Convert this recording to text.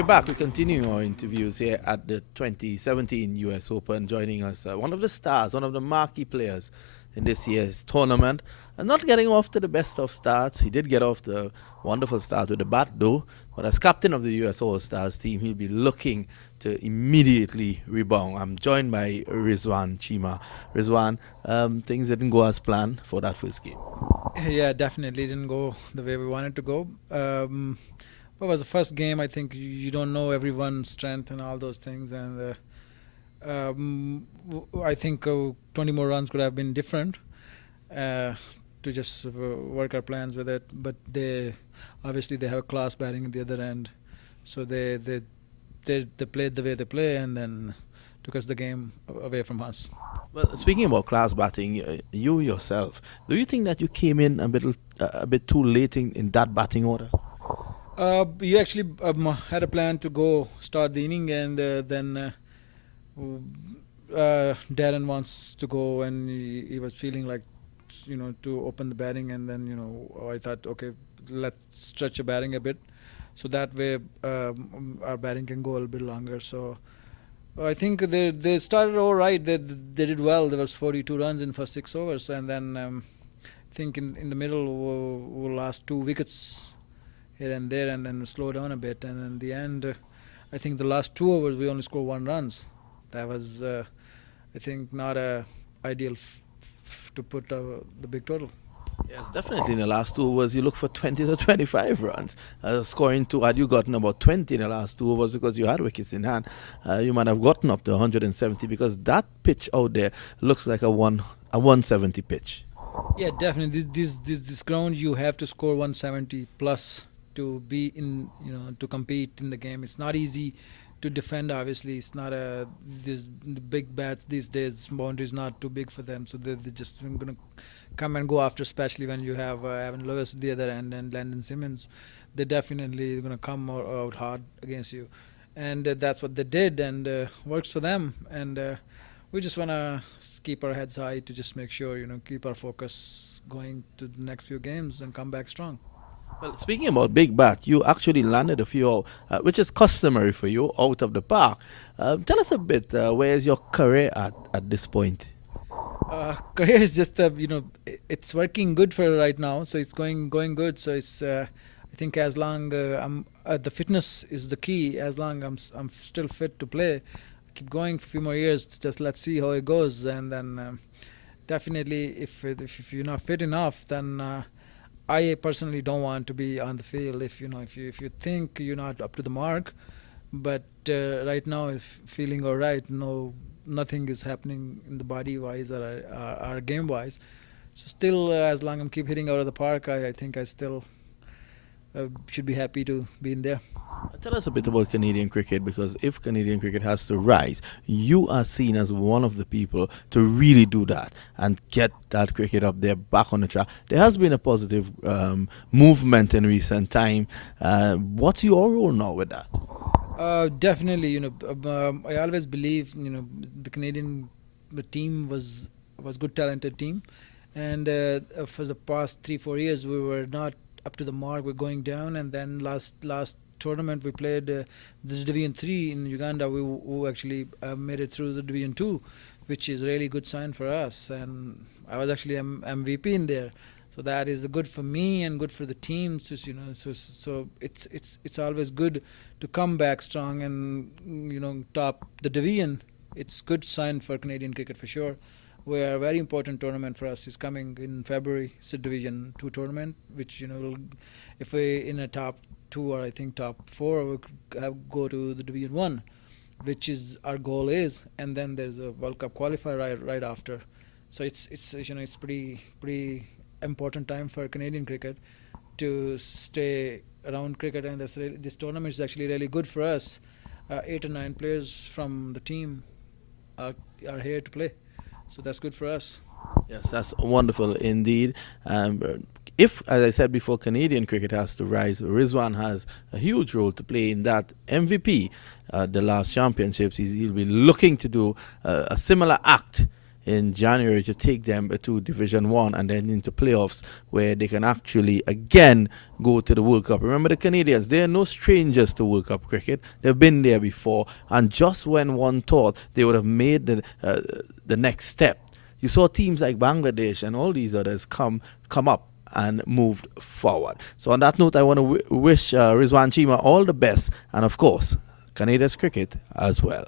we're back. We continue our interviews here at the 2017 US Open. Joining us, one of the stars, one of the marquee players in this year's tournament. And not getting off to the best of starts. He did get off the wonderful start with the bat, though. But as captain of the US All-Stars team, he'll be looking to immediately rebound. I'm joined by RIZWAN, CHEEMA. RIZWAN, things didn't go as planned for that first game. Yeah, definitely didn't go the way we wanted to go. What was the first game? I think you don't know everyone's strength and all those things, and I think 20 more runs could have been different to just work our plans with it. But they obviously they have class batting at the other end, so they played the way they play, and then took us the game away from us. Well, speaking about class batting, you yourself, do you think that you came in a bit too late in that batting order? You actually had a plan to go start the inning, and then Darren wants to go, and he was feeling like, to open the batting, and then I thought, okay, let's stretch the batting a bit, so that way our batting can go a little bit longer. So I think they started all right. They did well. There was 42 runs in first 6 overs, and then I think in the middle we lost 2 wickets here and there, and then slow down a bit, and in the end I think the last 2 overs we only scored 1 runs. That was I think not ideal to put the big total. Yes, definitely. In the last 2 overs, you look for 20 to 25 runs. Scoring 2, had you gotten about 20 in the last 2 overs because you had wickets in hand, you might have gotten up to 170, because that pitch out there looks like a 170 pitch. Yeah, definitely. This ground you have to score 170 plus to be in, to compete in the game. It's not easy to defend. Obviously, it's not the big bats these days. Boundary is not too big for them, so they're just gonna come and go after, especially when you have Evan Lewis at the other end and Landon Simmons. They're definitely going to come out hard against you, and that's what they did, and works for them. And we just want to keep our heads high to just make sure, keep our focus going to the next few games and come back strong. Well, speaking about big bat, you actually landed a few, which is customary for you, out of the park. Tell us a bit, where is your career at this point? Career is just it's working good for right now, so it's going good. So it's I think as long I'm the fitness is the key. As long I'm still fit to play, keep going for a few more years. Just let's see how it goes, and then definitely if you're not fit enough, then I personally don't want to be on the field. If you think you're not up to the mark, but right now if feeling all right, nothing is happening in the body wise or game wise, so still as long as I keep hitting out of the park, I think I still should be happy to be in there. Tell us a bit about Canadian cricket, because if Canadian cricket has to rise, you are seen as one of the people to really do that and get that cricket up there back on the track. There has been a positive movement in recent time. What's your role now with that? Definitely, I always believe, the Canadian team was good, talented team, and for the past 3-4 years we were not up to the mark. We're going down, and then last tournament we played the Division 3 in Uganda. We actually made it through the Division 2, which is really good sign for us, and I was actually MVP in there. So that is good for me and good for the team. So it's always good to come back strong and top the division. It's good sign for Canadian cricket for sure. Where a very important tournament for us is coming in February. It's a Division 2 tournament, which if we in a top 2 or I think top 4, we could go to the Division 1, which is our goal is, and then there's a World Cup qualifier right after. So it's pretty important time for Canadian cricket to stay around cricket, and this tournament is actually really good for us. 8 or 9 players from the team are here to play, so that's good for us. Yes, that's wonderful indeed. If, as I said before, Canadian cricket has to rise, RIZWAN has a huge role to play in that. MVP, the last championships, he'll be looking to do a similar act in January to take them to Division 1 and then into playoffs where they can actually again go to the World Cup. Remember, the Canadians, they are no strangers to World Cup cricket. They've been there before, and just when one thought they would have made the next step, you saw teams like Bangladesh and all these others come up and moved forward. So on that note, I want to wish RIZWAN CHEEMA all the best, and of course Canada's cricket as well.